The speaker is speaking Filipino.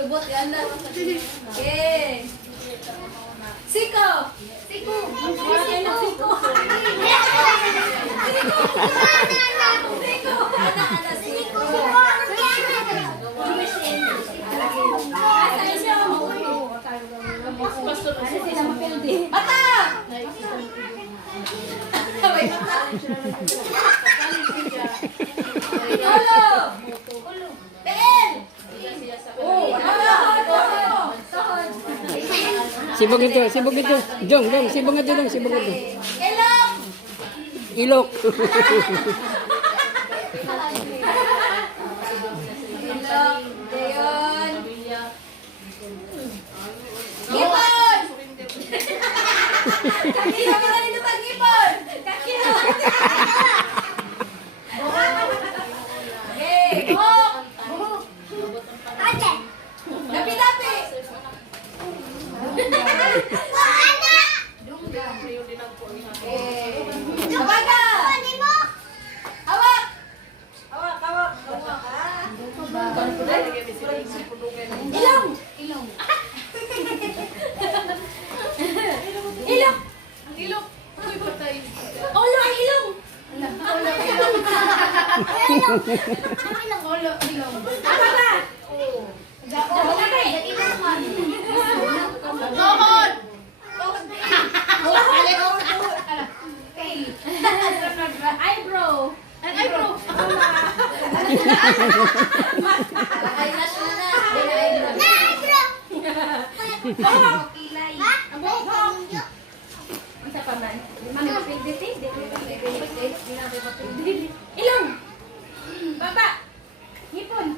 lubot yan na. Okay. Siko. Siko. Okay na siko. Siko. Ana siko. Asa siya mo? Bata! Wait, bata. Ulo! Ben! Oh, Sibog ito, sibog ito. Dong, sibog ito, dong, sibog ito. Ilok! Ilok. Ilok, Dayon. Gipon! Kakilo ka na dito pag gipon! Kakilo! Okay, buhok! Dapi-dapi! Kabaga! Hawak! Hawak! Ilong! Ilong! Ilong! Ilong! Ulo ay ilong! Ilong! Apa ba? Tuhod! Eyebrow! An eyebrow! Eyelash mo na! Eyebrow! Kilay! Ang buhok! Isa pa man. Ilong! Baba! Ngipon!